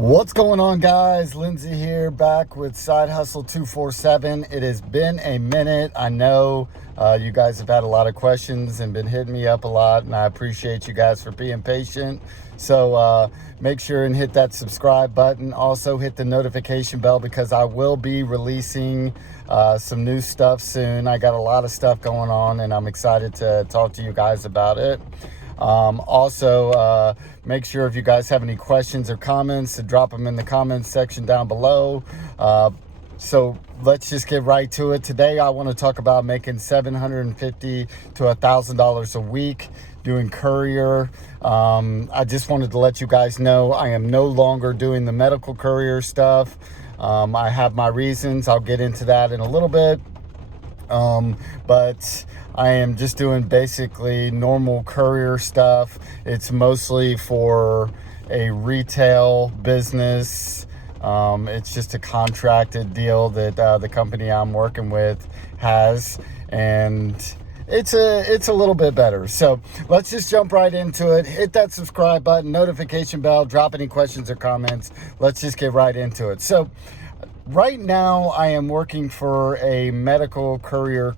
What's going on, guys? Lindsay here, back with Side Hustle 247. It has been a minute. I know you guys have had a lot of questions and been hitting me up a lot, and I appreciate you guys for being patient. So make sure and hit that subscribe button. Also hit the notification bell because I will be releasing some new stuff soon. I got a lot of stuff going on, and I'm excited to talk to you guys about it. Also, make sure if you guys have any questions or comments to drop them in the comments section down below. So let's just get right to it. Today, I want to talk about making $750 to $1,000 a week doing courier. I just wanted to let you guys know I am no longer doing the medical courier stuff. I have my reasons. I'll get into that in a little bit. But I am just doing basically normal courier stuff. It's mostly for a retail business. It's just a contracted deal that the company I'm working with has, and it's a little bit better. So let's just jump right into it. Hit that subscribe button, notification bell, drop any questions or comments. Let's just get right into it. So right now, I am working for a medical courier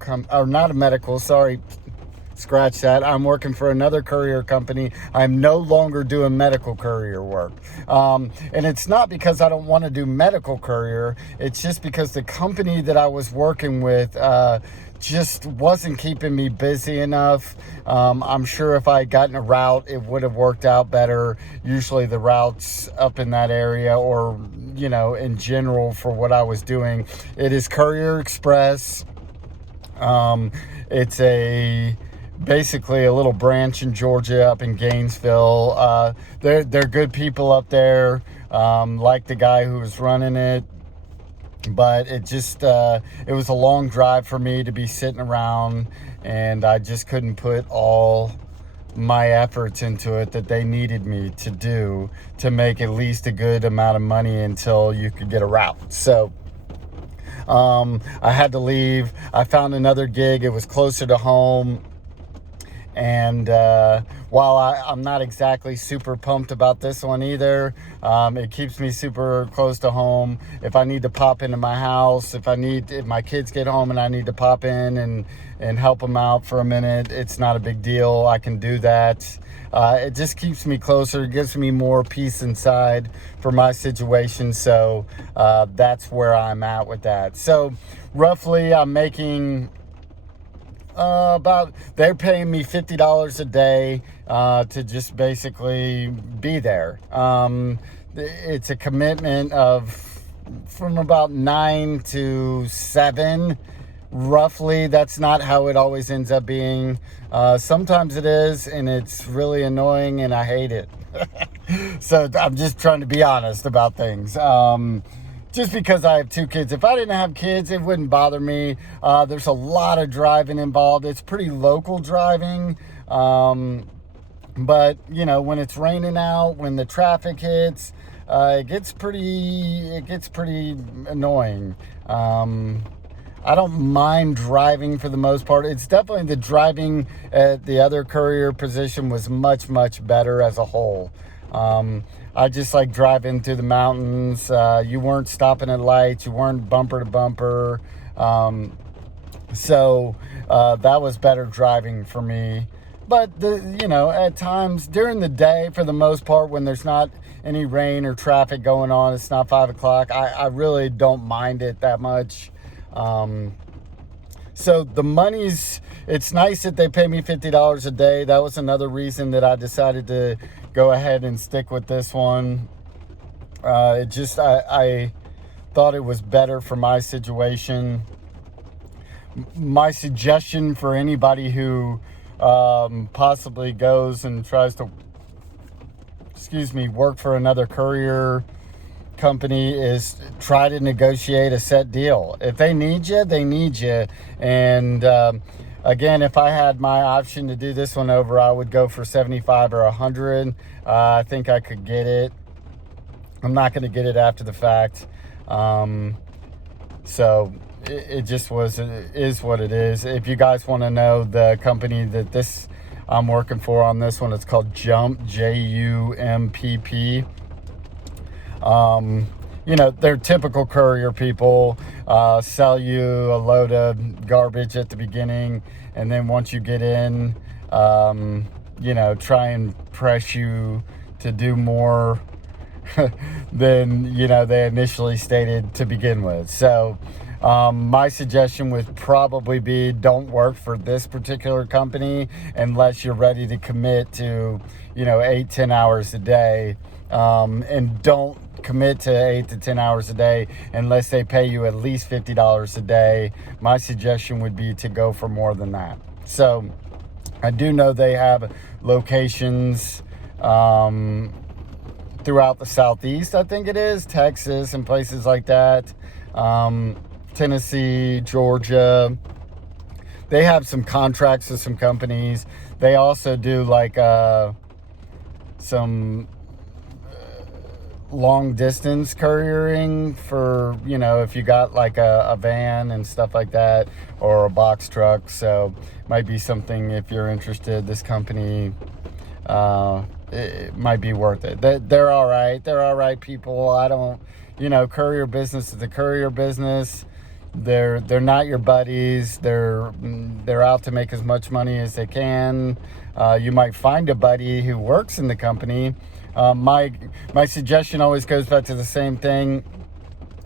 scratch that. I'm working for another courier company. I'm no longer doing medical courier work. And it's not because I don't want to do medical courier. It's just because the company that I was working with just wasn't keeping me busy enough. I'm sure if I had gotten a route, it would have worked out better. Usually the routes up in that area, or, you know, in general for what I was doing, it is Courier Express. It's basically a little branch in Georgia up in Gainesville. They're good people up there, like the guy who was running it. But it was a long drive for me to be sitting around, and I just couldn't put all my efforts into it that they needed me to do to make at least a good amount of money until you could get a route. So I had to leave. I found another gig. It was closer to home. And while I'm not exactly super pumped about this one either, it keeps me super close to home. If I need to pop into my house, if my kids get home and I need to pop in and help them out for a minute, it's not a big deal. I can do that. It just keeps me closer. It gives me more peace inside for my situation. So that's where I'm at with that. So roughly I'm making they're paying me $50 a day to just basically be there. It's a commitment from about 9 to 7 roughly. That's not how it always ends up being. Sometimes it is, and it's really annoying, and I hate it. So I'm just trying to be honest about things. Just because I have 2 kids. If I didn't have kids, it wouldn't bother me. There's a lot of driving involved. It's pretty local driving. But, you know, when it's raining out, when the traffic hits, it gets pretty annoying. I don't mind driving for the most part. It's definitely the driving at the other courier position was much, much better as a whole. I just like driving through the mountains. You weren't stopping at lights. You weren't bumper to bumper. So that was better driving for me. But, at times during the day, for the most part, when there's not any rain or traffic going on, it's not 5 o'clock, I really don't mind it that much. So the it's nice that they pay me $50 a day. That was another reason that I decided to go ahead and stick with this one. I thought it was better for my situation. My suggestion for anybody who possibly goes and tries to, work for another courier company is try to negotiate a set deal. If they need you, they need you. And again, if I had my option to do this one over, I would go for 75 or 100. I think I could get it. I'm not going to get it after the fact. So it just is what it is. If you guys want to know the company that I'm working for on this one, it's called Jump, Jumpp. They're typical courier people, sell you a load of garbage at the beginning, and then once you get in, try and press you to do more than, they initially stated to begin with. So, my suggestion would probably be don't work for this particular company unless you're ready to commit to, 8-10 hours a day. And don't commit to 8 to 10 hours a day unless they pay you at least $50 a day. My suggestion would be to go for more than that. So I do know they have locations throughout the Southeast, I think it is, Texas and places like that, Tennessee, Georgia. They have some contracts with some companies. They also do like some long distance couriering for, if you got like a van and stuff like that, or a box truck. So might be something, if you're interested, this company, it might be worth it. They're all right. They're all right people. I don't, courier business is a courier business. They're not your buddies. They're out to make as much money as they can. You might find a buddy who works in the company. My suggestion always goes back to the same thing.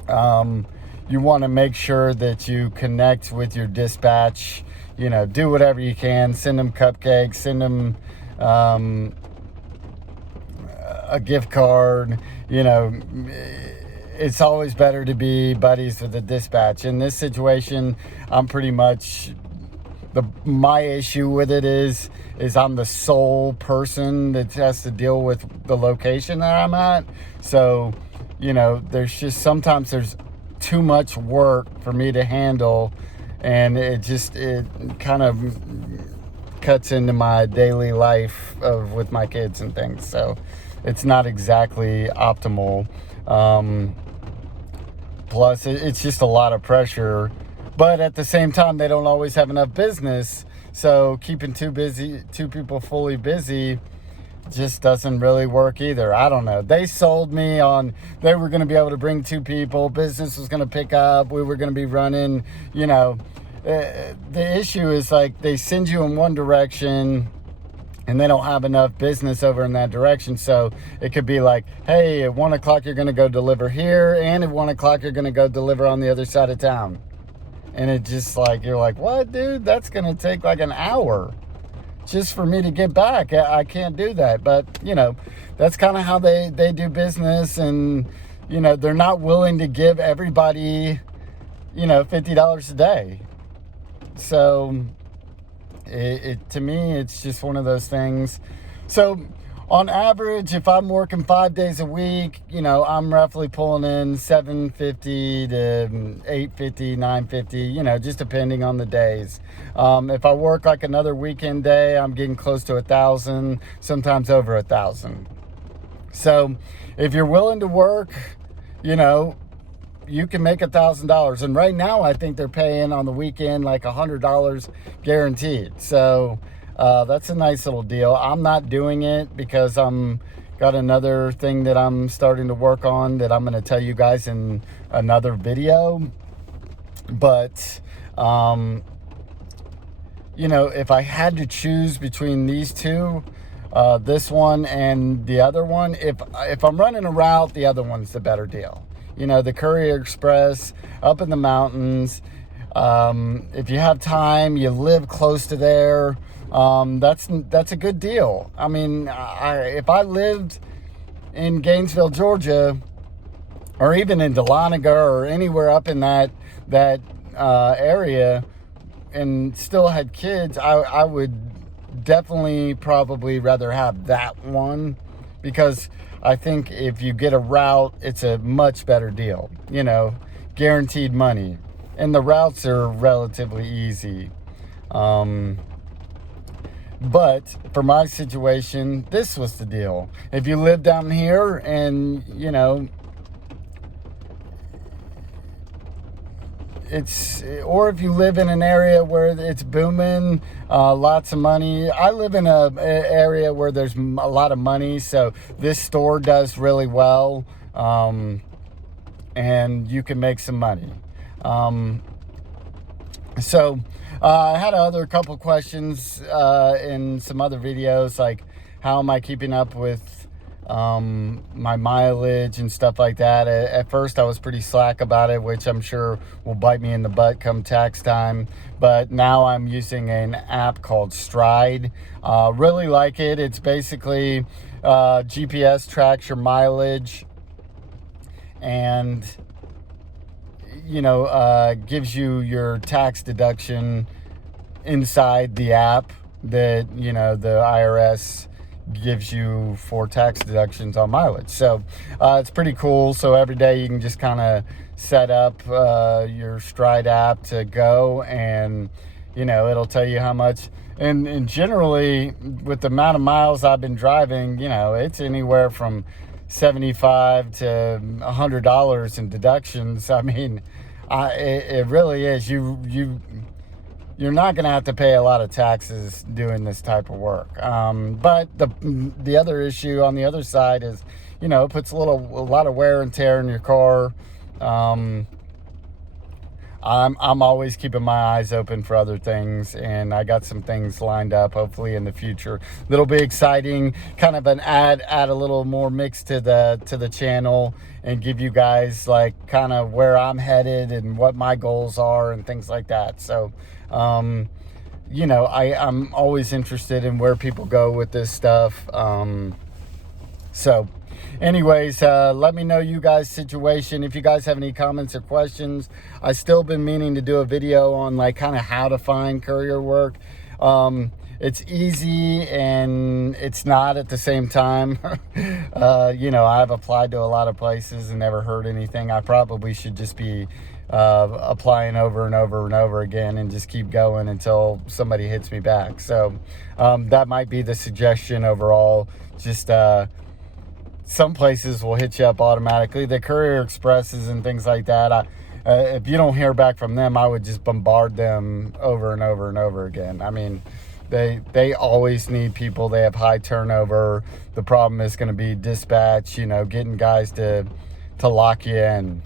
You want to make sure that you connect with your dispatch. Do whatever you can. Send them cupcakes. Send them a gift card. It's always better to be buddies with the dispatch. In this situation, I'm pretty much my issue with it is I'm the sole person that has to deal with the location that I'm at. So, there's just sometimes there's too much work for me to handle, and it kind of cuts into my daily life with my kids and things. So it's not exactly optimal. Plus, it's just a lot of pressure. But at the same time, they don't always have enough business. So keeping two people fully busy just doesn't really work either. I don't know. They sold me on they were going to be able to bring 2 people. Business was going to pick up. We were going to be running, the issue is like they send you in one direction and they don't have enough business over in that direction. So it could be like, hey, at 1 o'clock, you're going to go deliver here. And at 1 o'clock, you're going to go deliver on the other side of town. And it just like, you're like, what, dude? That's going to take like an hour just for me to get back. I can't do that. But, that's kind of how they do business. And, they're not willing to give everybody, $50 a day. So to me, it's just one of those things. So on average, if I'm working 5 days a week, I'm roughly pulling in $750 to $850, $950, just depending on the days. If I work like another weekend day, I'm getting close to $1,000, sometimes over $1,000. So if you're willing to work, you can make $1,000. And right now, I think they're paying on the weekend like $100 guaranteed. So that's a nice little deal. I'm not doing it because got another thing that I'm starting to work on that I'm going to tell you guys in another video. But, if I had to choose between these two, this one and the other one, if I'm running a route, the other one's the better deal. The Courier Express up in the mountains. If you have time, you live close to there. That's a good deal. I mean, if I lived in Gainesville, Georgia, or even in Dahlonega or anywhere up in that area, and still had kids, I would definitely probably rather have that one, because I think if you get a route, it's a much better deal, guaranteed money. And the routes are relatively easy. But for my situation, this was the deal. If you live down here and, or if you live in an area where it's booming, lots of money. I live in an area where there's a lot of money, so this store does really well. and you can make some money. So I had other couple questions in some other videos, like how am I keeping up with my mileage and stuff like that. At first I was pretty slack about it, which I'm sure will bite me in the butt come tax time, but now I'm using an app called Stride. Really like it. It's basically GPS tracks your mileage and gives you your tax deduction inside the app that, the IRS gives you for tax deductions on mileage. So it's pretty cool. So every day you can just kind of set up your Stride app to go, and, it'll tell you how much. And generally, with the amount of miles I've been driving, it's anywhere from $75 to $100 in deductions. I mean, it really is. You're not going to have to pay a lot of taxes doing this type of work. But the other issue on the other side is, it puts a lot of wear and tear in your car. I'm always keeping my eyes open for other things, and I got some things lined up hopefully in the future that'll be exciting, kind of an add a little more mix to the channel and give you guys like kind of where I'm headed and what my goals are and things like that. So I'm always interested in where people go with this stuff. So anyways, let me know you guys' situation. If you guys have any comments or questions, I still been meaning to do a video on like kind of how to find courier work. It's easy and it's not at the same time. I've applied to a lot of places and never heard anything. I probably should just be applying over and over and over again and just keep going until somebody hits me back. So that might be the suggestion overall. Just some places will hit you up automatically. The courier expresses and things like that, if you don't hear back from them, I would just bombard them over and over and over again. I mean, they always need people. They have high turnover. The problem is going to be dispatch, getting guys to lock you in.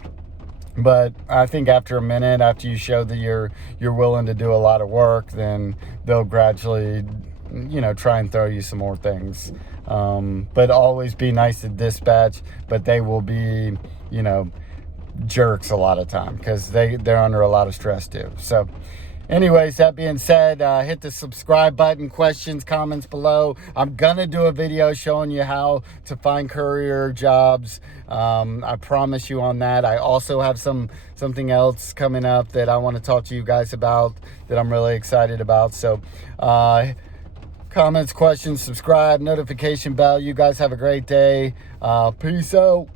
But I think after a minute, after you show that you're willing to do a lot of work, then they'll gradually, try and throw you some more things. But always be nice to dispatch, but they will be, jerks a lot of time because they're under a lot of stress too. So anyways, that being said, hit the subscribe button, questions, comments below. I'm gonna do a video showing you how to find courier jobs. I promise you on that. I also have something else coming up that I want to talk to you guys about that I'm really excited about. So comments, questions, subscribe, notification bell. You guys have a great day. Peace out.